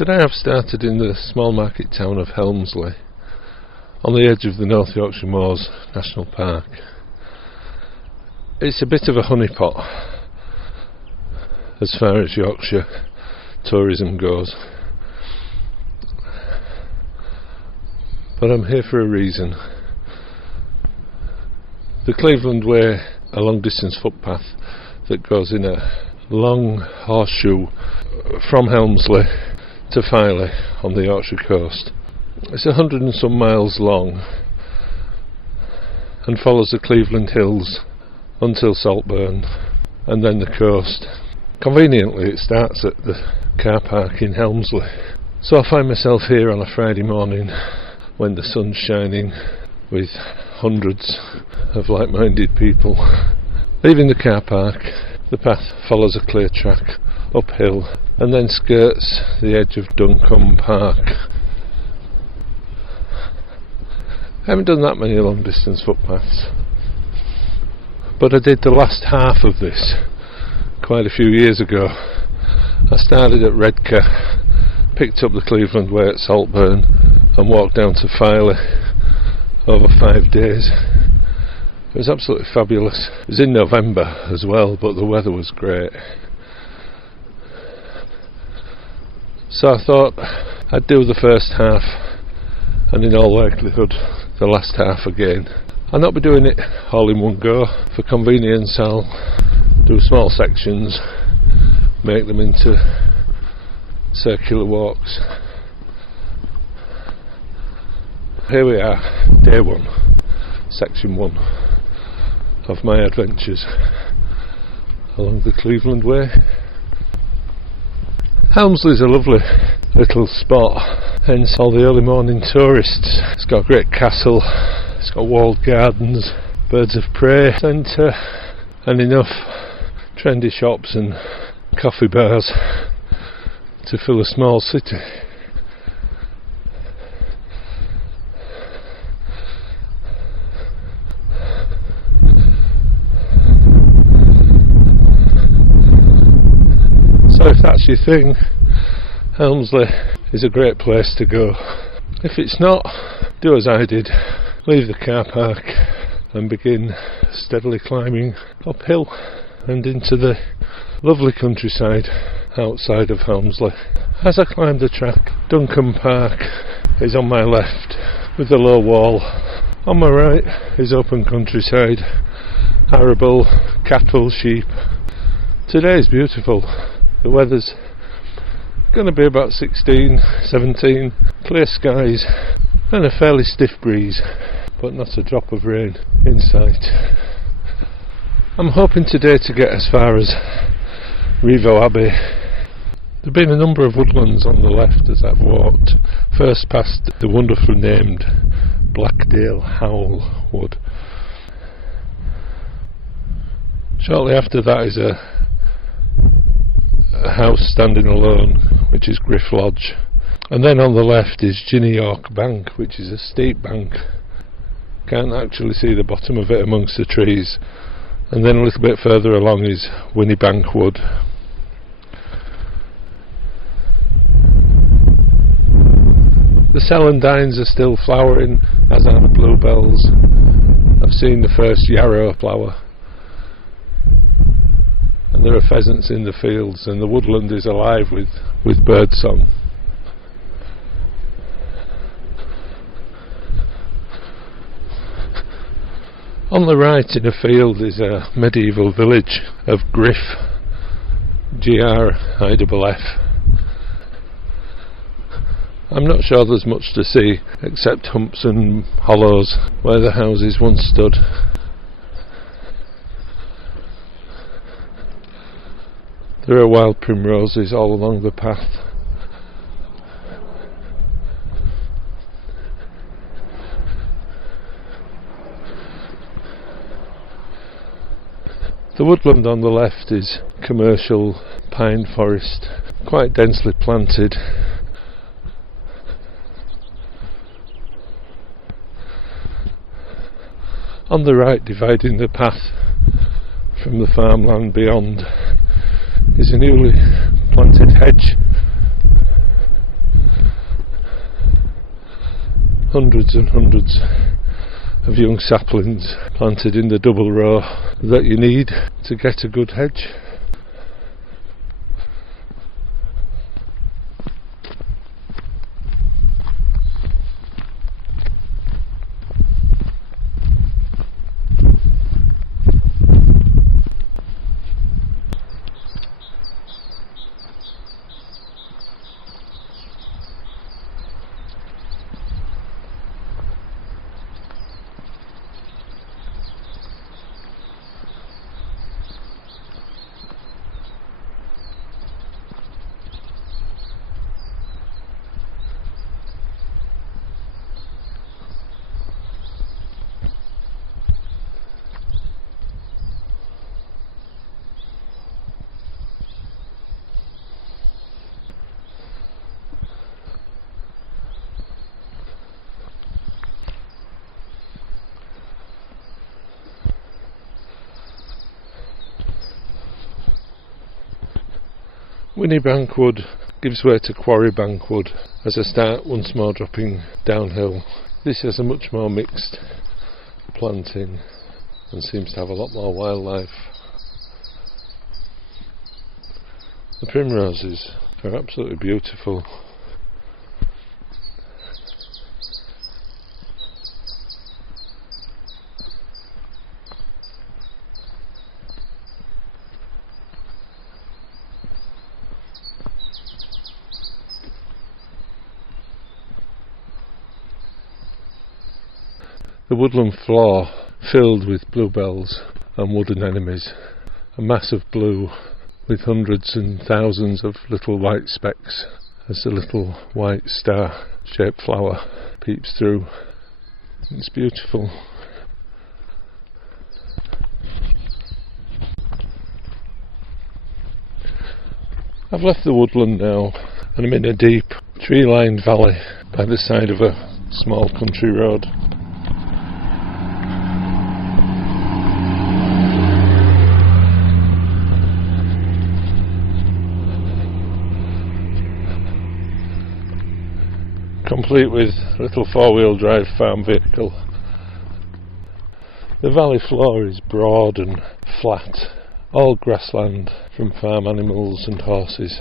Today I've started in the small market town of Helmsley, on the edge of the North Yorkshire Moors National Park. It's a bit of a honeypot as far as Yorkshire tourism goes, but I'm here for a reason. The Cleveland Way, a long distance footpath that goes in a long horseshoe from Helmsley to Rievaulx on the Yorkshire coast. It's 100 and some miles long and follows the Cleveland Hills until Saltburn and then the coast. Conveniently it starts at the car park in Helmsley, so I find myself here on a Friday morning when the sun's shining with hundreds of like-minded people. Leaving the car park, the path follows a clear track uphill and then skirts the edge of Duncombe Park. I haven't done that many long distance footpaths, but I did the last half of this quite a few years ago. I started at Redcar, picked up the Cleveland Way at Saltburn and walked down to Rievaulx over 5 days. It was absolutely fabulous. It was in November as well, but the weather was great. So I thought I'd do the first half and in all likelihood the last half again. I'll not be doing it all in one go. For convenience I'll do small sections, make them into circular walks. Here we are, day one, section 1 of my adventures along the Cleveland Way. Helmsley's a lovely little spot, hence all the early morning tourists. It's got a great castle, it's got walled gardens, birds of prey centre, and enough trendy shops and coffee bars to fill a small city. So if that's your thing, Helmsley is a great place to go. If it's not, do as I did, leave the car park and begin steadily climbing uphill and into the lovely countryside outside of Helmsley. As I climb the track, Duncombe Park is on my left with a low wall. On my right is open countryside, arable, cattle, sheep. Today is beautiful. The weather's going to be about 16, 17, clear skies and a fairly stiff breeze, but not a drop of rain in sight. I'm hoping today to get as far as Rievaulx Abbey. There have been a number of woodlands on the left as I've walked, first past the wonderfully named Blackdale Howl Wood. Shortly after that is a house standing alone, which is Griff Lodge, and then on the left is Ginny York Bank, which is a steep bank. Can't actually see the bottom of it amongst the trees, and then a little bit further along is Winniebank Wood. The celandines are still flowering, as are the bluebells. I've seen the first yarrow flower. And there are pheasants in the fields, and the woodland is alive with bird song. On the right in a field is a medieval village of Griff, Griff. I'm not sure there's much to see except humps and hollows where the houses once stood. There are wild primroses all along the path. The woodland on the left is commercial pine forest, quite densely planted. On the right, dividing the path from the farmland beyond, is a newly planted hedge hundreds and hundreds of young saplings planted in the double row that you need to get a good hedge. Winniebank Wood gives way to Quarrybank Wood as I start once more dropping downhill. This has a much more mixed planting and seems to have a lot more wildlife. The primroses are absolutely beautiful. The woodland floor filled with bluebells and wood anemones, a mass of blue with hundreds and thousands of little white specks as the little white star-shaped flower peeps through. It's beautiful. I've left the woodland now and I'm in a deep tree-lined valley by the side of a small country road. Complete with a little four-wheel drive farm vehicle. The valley floor is broad and flat, all grassland from farm animals and horses.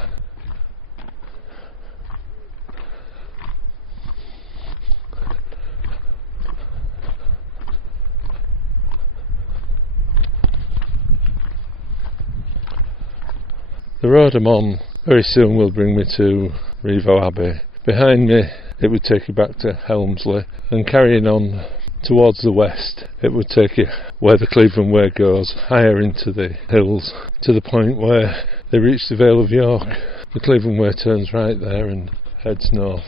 The road I'm on very soon will bring me to Rievaulx Abbey. Behind me it would take you back to Helmsley, and carrying on towards the west it would take you where the Cleveland Way goes, higher into the hills, to the point where they reach the Vale of York. The Cleveland Way turns right there and heads north.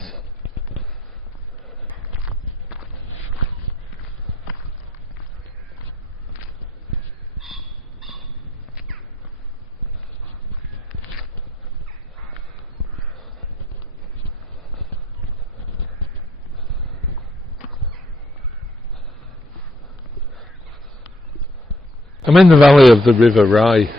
I'm in the valley of the River Rye,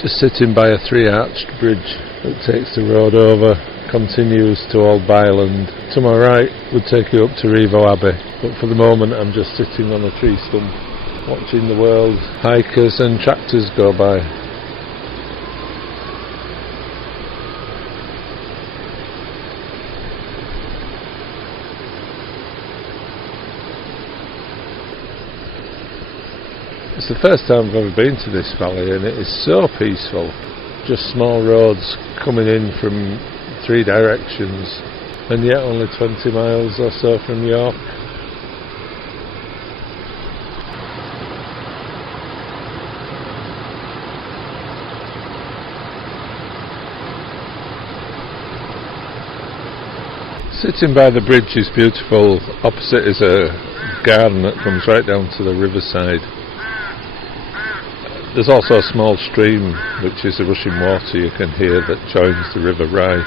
just sitting by a three-arched bridge that takes the road over, continues to Old Byland. To my right would take you up to Rievaulx Abbey, but for the moment I'm just sitting on a tree stump, watching the world, hikers and tractors go by. It's the first time I've ever been to this valley and it is so peaceful. Just small roads coming in from three directions and yet only 20 miles or so from York. Sitting by the bridge is beautiful. Opposite is a garden that comes right down to the riverside. There's also a small stream which is the rushing water you can hear that joins the River Rye.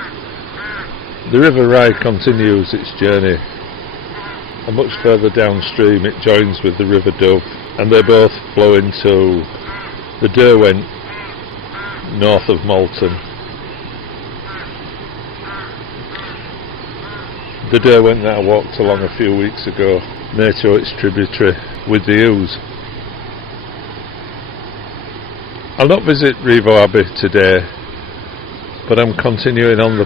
The River Rye continues its journey and much further downstream it joins with the River Dove, and they both flow into the Derwent north of Malton. the Derwent that I walked along a few weeks ago, near to its tributary with the Ouse. I'll not visit Rievaulx Abbey today, but I'm continuing on the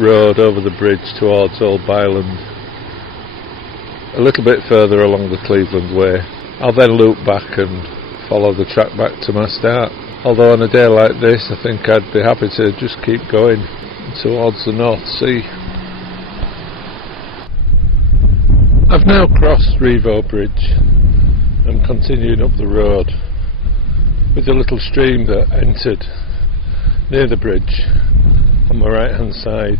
road over the bridge towards Old Byland, a little bit further along the Cleveland Way. I'll then loop back and follow the track back to my start. Although on a day like this I think I'd be happy to just keep going towards the North Sea. I've now crossed Rievaulx Bridge and continuing up the road with a little stream that entered near the bridge on my right hand side.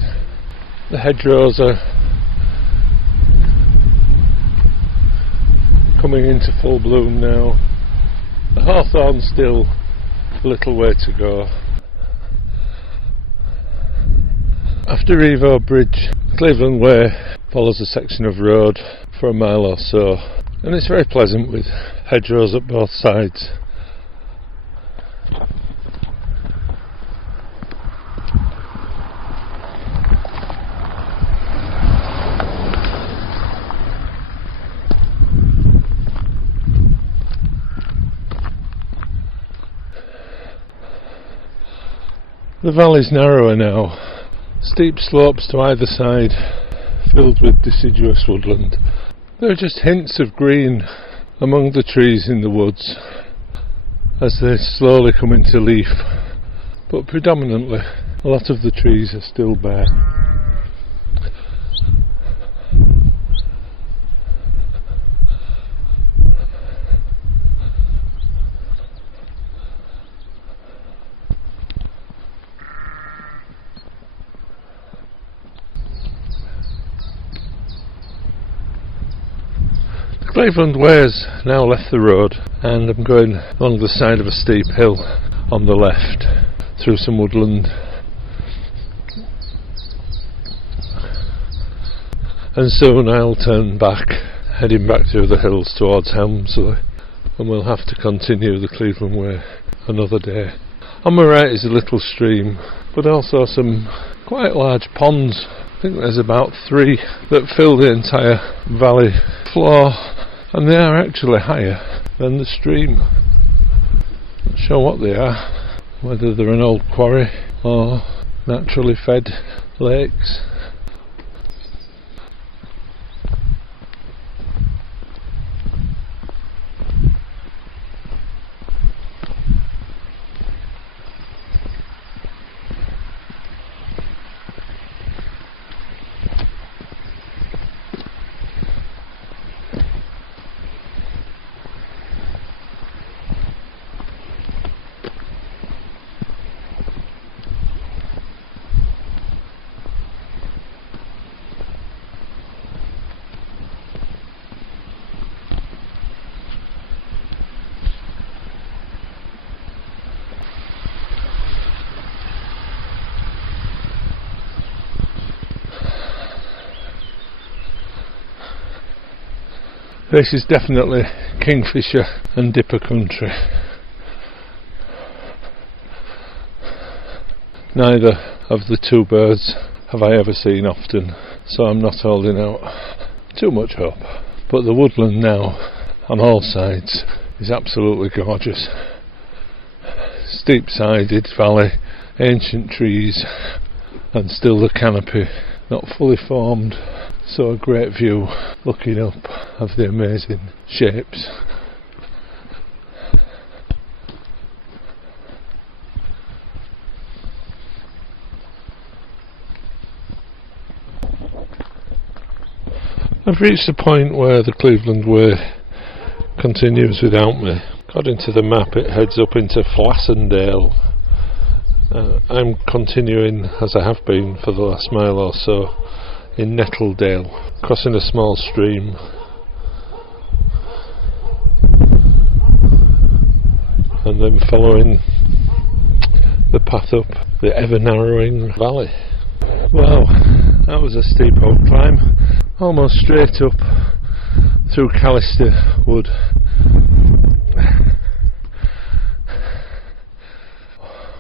The hedgerows are coming into full bloom now. The hawthorn's still a little way to go. After Rievaulx Bridge, Cleveland Way follows a section of road for a mile or so, and it's very pleasant with hedgerows at both sides. The valley's narrower now, steep slopes to either side, filled with deciduous woodland. There are just hints of green among the trees in the woods as they slowly come into leaf, but predominantly a lot of the trees are still bare. Cleveland Way has now left the road, and I'm going along the side of a steep hill on the left through some woodland, and soon I'll turn back, heading back through the hills towards Helmsley, and we'll have to continue the Cleveland Way another day. On my right is a little stream, but also some quite large ponds. I think there's about 3 that fill the entire valley floor, and they are actually higher than the stream. Not sure what they are, whether they're an old quarry or naturally fed lakes. This is definitely kingfisher and dipper country. Neither of the two birds have I ever seen often, so I'm not holding out too much hope. But the woodland now, on all sides, is absolutely gorgeous. Steep-sided valley, ancient trees, and still the canopy not fully formed, so a great view looking up of the amazing shapes. I've reached the point where the Cleveland Way continues without me. According to the map, it heads up into Flassendale. I'm continuing, as I have been for the last mile or so, in Nettledale, crossing a small stream. And then following the path up the ever-narrowing valley. Wow, that was a steep old climb. Almost straight up through Callister Wood.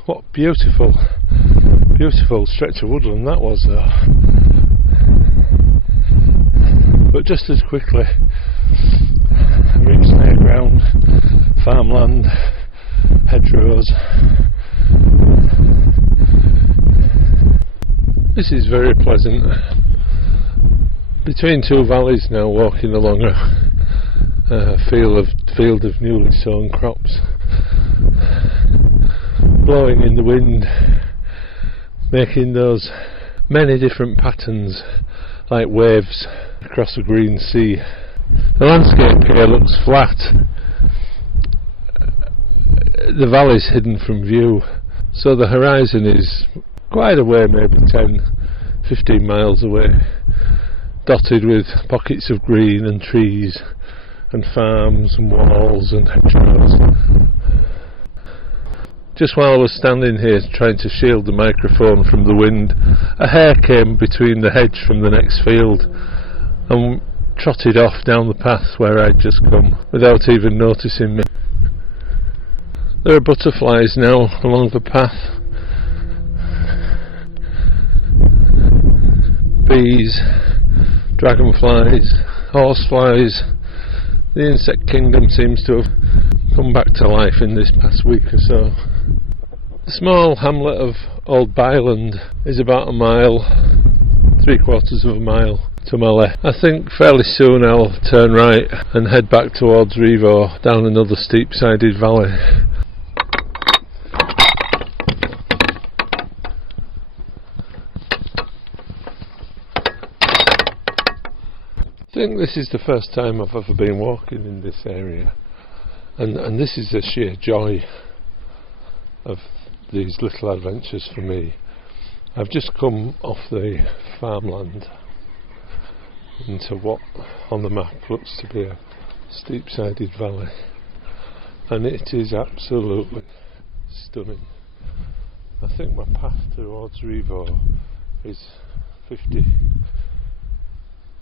What beautiful, beautiful stretch of woodland that was though. but just as quickly I reached higher ground, farmland, hedgerows. This is very pleasant. Between two valleys now, walking along a field of newly sown crops, blowing in the wind, making those many different patterns like waves across a green sea. The landscape here looks flat. The valley's hidden from view, so the horizon is quite away, maybe 10-15 miles away, dotted with pockets of green and trees and farms and walls and hedgerows. Just while I was standing here trying to shield the microphone from the wind, a hare came between the hedge from the next field and trotted off down the path where I'd just come without even noticing me. There are butterflies now along the path, bees, dragonflies, horseflies. The insect kingdom seems to have come back to life in this past week or so. The small hamlet of Old Byland is about a mile, 3/4 of a mile to my left. I think fairly soon I'll turn right and head back towards Rievaulx down another steep-sided valley. I think this is the first time I've ever been walking in this area, and this is the sheer joy of these little adventures for me. I've just come off the farmland into what on the map looks to be a steep-sided valley, and it is absolutely stunning. I think my path towards Rievaulx is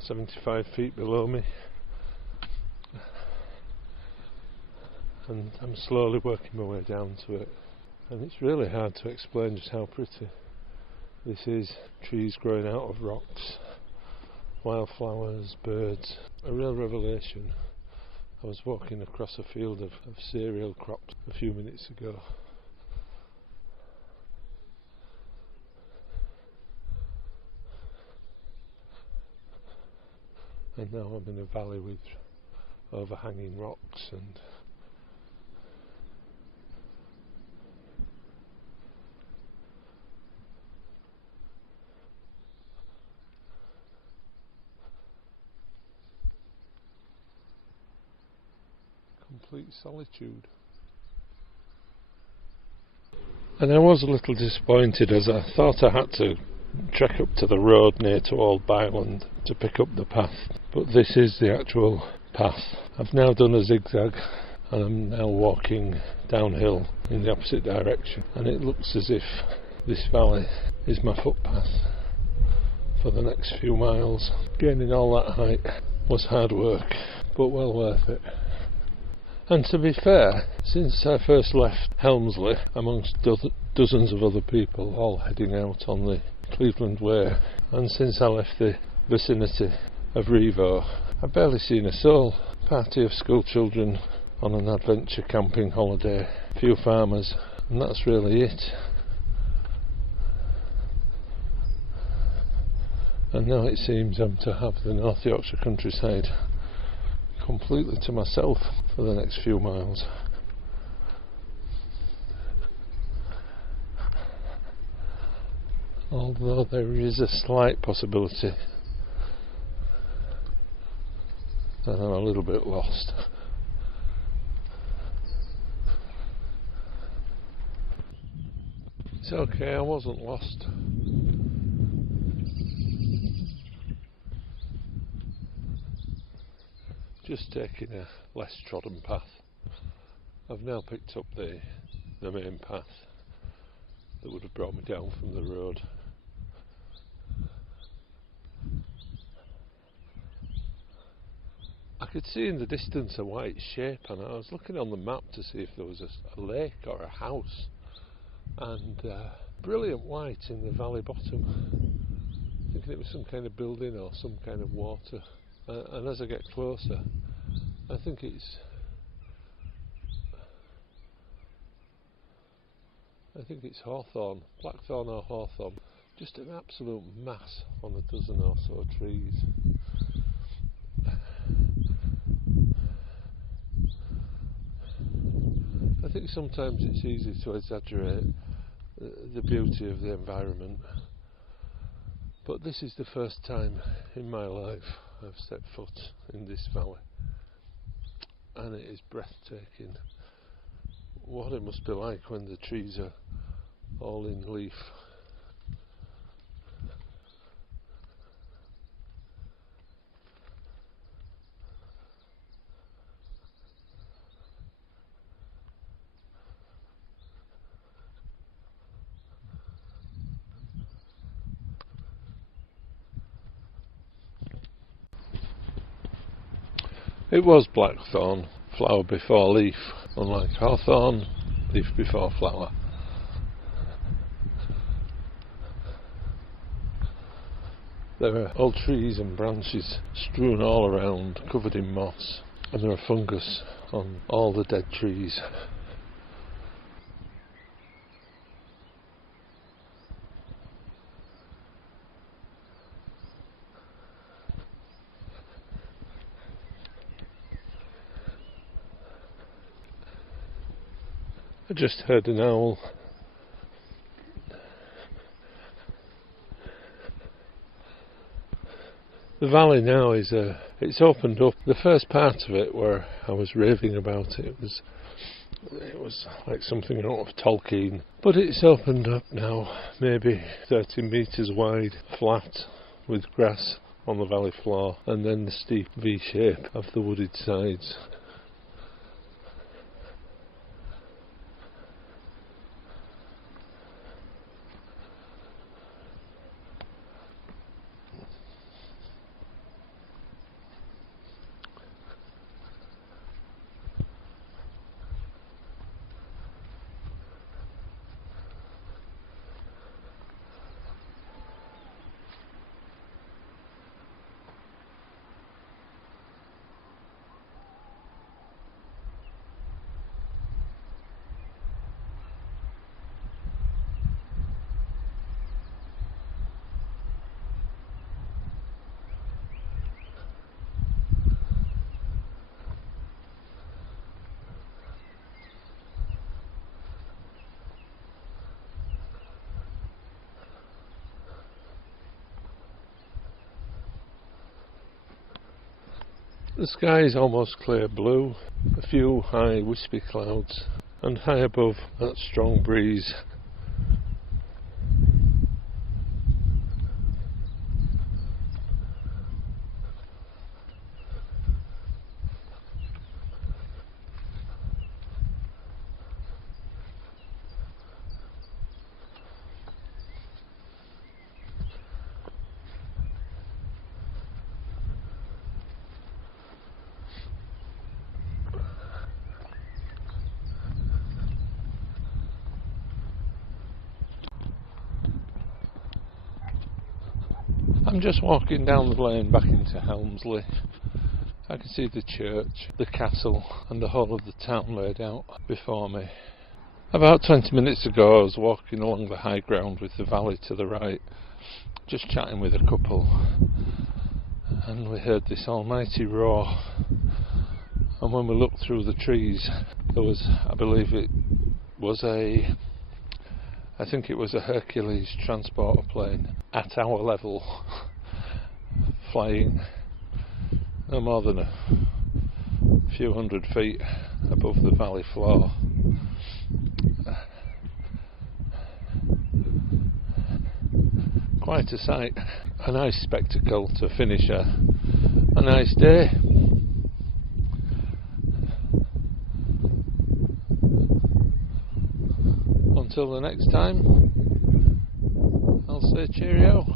75 feet below me, and I'm slowly working my way down to it, and it's really hard to explain just how pretty this is. Trees growing out of rocks, wildflowers, birds, a real revelation. I was walking across a field of cereal crops a few minutes ago, and now I'm in a valley with overhanging rocks and complete solitude. And I was a little disappointed, as I thought I had to trek up to the road near to Old Byland to pick up the path, but this is the actual path. I've now done a zigzag and I'm now walking downhill in the opposite direction, and it looks as if this valley is my footpath for the next few miles. Gaining all that height was hard work, but well worth it. And to be fair, since I first left Helmsley amongst dozens of other people all heading out on the Cleveland Way, and since I left the vicinity of Rievaulx, I've barely seen a soul. Party of school children on an adventure camping holiday, a few farmers, and that's really it. And now it seems I'm to have the North Yorkshire countryside completely to myself for the next few miles. Although there is a slight possibility that I'm a little bit lost. It's okay, I wasn't lost. Just taking a less trodden path. I've now picked up the main path that would have brought me down from the road. I could see in the distance a white shape, and I was looking on the map to see if there was a lake or a house, and brilliant white in the valley bottom, thinking it was some kind of building or some kind of water and as I get closer, I think it's hawthorn, blackthorn or hawthorn, just an absolute mass on a dozen or so trees. I think sometimes it's easy to exaggerate the beauty of the environment, but this is the first time in my life I've stepped foot in this valley, and it is breathtaking. What it must be like when the trees are all in leaf. It was blackthorn, flower before leaf, unlike hawthorn, leaf before flower. There are old trees and branches strewn all around, covered in moss, and there are fungus on all the dead trees. I just heard an owl. The valley now it's opened up. The first part of it where I was raving about it was like something out of Tolkien, but it's opened up now, maybe 30 metres wide, flat, with grass on the valley floor, and then the steep V shape of the wooded sides. The sky is almost clear blue, a few high wispy clouds, and high above that strong breeze. I'm just walking down the lane back into Helmsley. I can see the church, the castle, and the whole of the town laid out before me. About 20 minutes ago I was walking along the high ground with the valley to the right, just chatting with a couple, and we heard this almighty roar, and when we looked through the trees there was, I believe it was I think it was a Hercules transporter plane at our level, flying no more than a few hundred feet above the valley floor. Quite a sight, a nice spectacle to finish a nice day. Until the next time, I'll say cheerio.